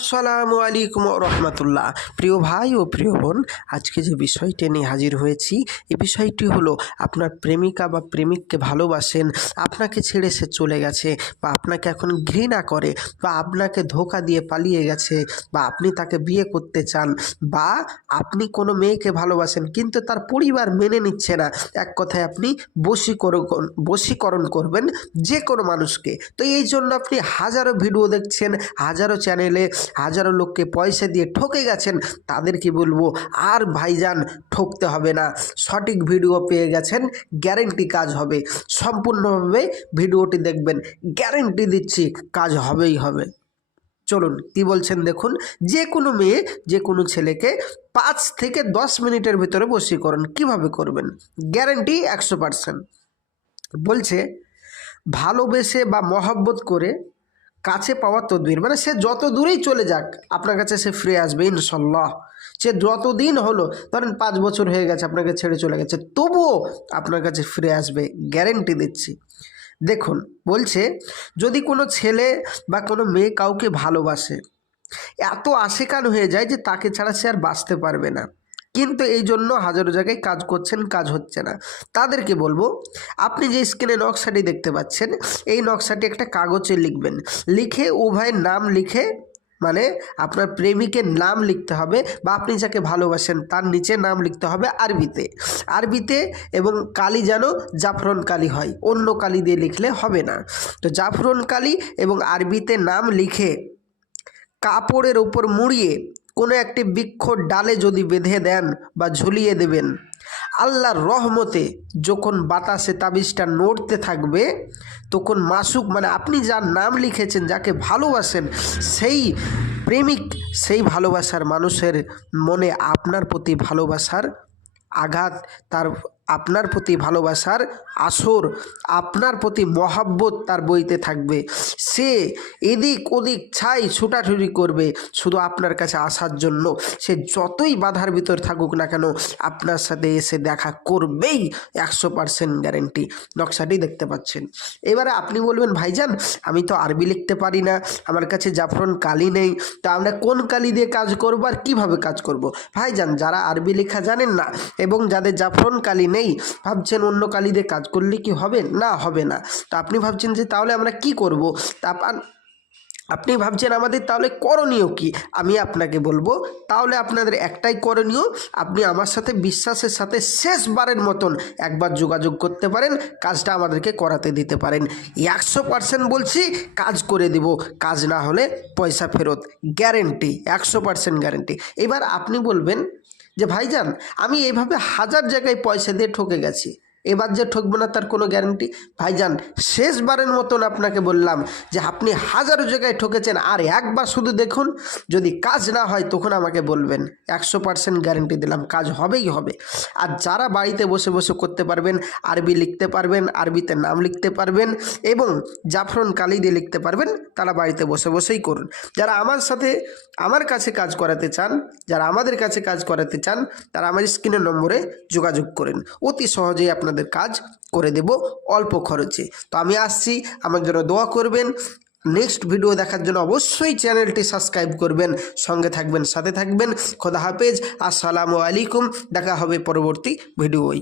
আসসালামু আলাইকুম রহমতুল্লাহ। প্রিয় ভাই ও প্রিয় বোন, আজকে যে বিষয়টি নিয়ে হাজির হয়েছি, এই বিষয়টি হলো আপনার প্রেমিকা বা প্রেমিককে ভালোবাসেন, আপনাকে ছেড়ে সে চলে গেছে বা আপনাকে এখন ঘৃণা করে বা আপনাকে ধোঁকা দিয়ে পালিয়ে গেছে বা আপনি তাকে বিয়ে করতে চান বা আপনি কোনো মেয়েকে ভালোবাসেন কিন্তু তার পরিবার মেনে নিচ্ছে না। এক কথায় আপনি বশীকরণ করবেন যে কোনো মানুষকে। তো এই জন্য আপনি হাজারো ভিডিও দেখছেন, হাজারো চ্যানেলে হাজারো লোককে পয়সা দিয়ে ঠকে গেছেন। তাদেরকে বলবো আর ভাইজান ঠকতে হবে না, সঠিক ভিডিও পেয়ে গেছেন, গ্যারেন্টি কাজ হবে। সম্পূর্ণভাবে ভিডিওটি দেখবেন, গ্যারেন্টি দিচ্ছি কাজ হবেই হবে। চলুন কি বলছেন দেখুন। যে কোনো মেয়ে যে কোনো ছেলেকে 5 থেকে 10 মিনিটের ভিতরে বশীকরণ কিভাবে করবেন, গ্যারেন্টি 100%। বলছে ভালোবেসে বা মহব্বত করে কাছে পাওয়ার তদবির, মানে সে যত দূরেই চলে যাক আপনার কাছে সে ফিরে আসবে ইনশাল্লাহ। সে যতদিন হলো, ধরেন 5 বছর হয়ে গেছে আপনাকে ছেড়ে চলে গেছে, তবুও আপনার কাছে ফিরে আসবে, গ্যারেন্টি দিচ্ছি। দেখুন বলছে, যদি কোনো ছেলে বা কোনো মেয়ে কাউকে ভালোবাসে, এত আশেকান হয়ে যায় যে তাকে ছাড়া সে আর বাঁচতে পারবে না, কিন্তু এই জন্য হাজারো জায়গায় কাজ করছেন, কাজ হচ্ছে না, তাদেরকে বলবো আপনি যে স্ক্রিনে নকশাটি দেখতে পাচ্ছেন, এই নকশাটি একটা কাগজে লিখবেন। লিখে উভয়ের নাম লিখে, মানে আপনার প্রেমিকের নাম লিখতে হবে বা আপনি যাকে ভালোবাসেন তার নিচে নাম লিখতে হবে আরবিতে এবং কালি যেন জাফরন কালি হয়, অন্য কালি দিয়ে লিখলে হবে না। তো জাফরন কালি এবং আরবিতে নাম লিখে কাপড়ের ওপর মুড়িয়ে কোনো একটি বৃক্ষর ডালে যদি বেঁধে দেন বা ঝুলিয়ে দেবেন, আল্লাহর রহমতে যখন বাতাসে তাবিজটা নড়তে থাকবে, তখন মাসুক, মানে আপনি যার নাম লিখেছেন, যাকে ভালোবাসেন, সেই প্রেমিক, সেই ভালোবাসার মানুষের মনে আপনার প্রতি ভালোবাসার আঘাত, তার আপনার প্রতি ভালোবাসার আসর, আপনার প্রতি মহাব্বত তার বইতে থাকবে। সে এদিক ওদিক ছাই ছুটাছুটি করবে শুধু আপনার কাছে আসার জন্য। সে যতই বাধার ভিতর থাকুক না কেন আপনার সাথে এসে দেখা করবেই, 100% গ্যারেন্টি। নকশাটি দেখতে পাচ্ছেন। এবারে আপনি বলবেন, ভাইজান আমি তো আরবি লিখতে পারি না, আমার কাছে জাফরন কালি নেই, তা আমরা কোন কালি দিয়ে কাজ করবো আর কীভাবে কাজ করব? ভাইজান, যারা আরবি লেখা জানেন না এবং যাদের জাফরন কালি নেই, ভাবছেন অন্য কালি দিয়ে কাজ করলে কি হবে? না, হবে না। তো আপনি ভাবছেন যে তাহলে আমরা কি করব? তা আপনি ভাবছেন আমাদের তাহলে করণীয় কি? আমি আপনাকে বলবো, তাহলে আপনাদের একটাই করণীয়, আপনি আমার সাথে বিশ্বাসের সাথে শেষবারের মতন একবার যোগাযোগ করতে পারেন, কাজটা আমাদেরকে করাতে দিতে পারেন। 100% বলছি, কাজ করে দেব, কাজ না হলে পয়সা ফেরত, গ্যারেন্টি, 100% গ্যারেন্টি। এবার আপনি বলবেন যে ভাইজান আমি এইভাবে হাজার জায়গায় পয়সা দিয়ে ঠকে গেছি, এবার যে ঠকবো না তার কোনো গ্যারান্টি? ভাইজান শেষবারের মতন আপনাকে বললাম যে আপনি হাজারো জায়গায় ঠকেছেন, আর একবার শুধু দেখুন, যদি কাজ না হয় তখন আমাকে বলবেন, 100% গ্যারান্টি দিলাম কাজ হবেই হবে। আর যারা বাড়িতে বসে বসে করতে পারবেন, আরবি লিখতে পারবেন, আরবিতে নাম লিখতে পারবেন এবং জাফরন কালি দিয়ে লিখতে পারবেন, তারা বাড়িতে বসে বসেই করুন। যারা আমার কাছে কাজ করাতে চান, যারা আমাদের কাছে কাজ করাতে চান, তারা আমার স্ক্রিনের নম্বরে যোগাযোগ করেন, অতি সহজেই আপনাদের কাজ করে দেব অল্প খরচে। তো আমি আসছি, আমার জন্য দোয়া করবেন। নেক্সট ভিডিও দেখার জন্য অবশ্যই চ্যানেলটি সাবস্ক্রাইব করবেন, সঙ্গে থাকবেন, সাথে থাকবেন। খোদা হাফেজ, আসসালামু আলাইকুম। দেখা হবে পরবর্তী ভিডিওয়।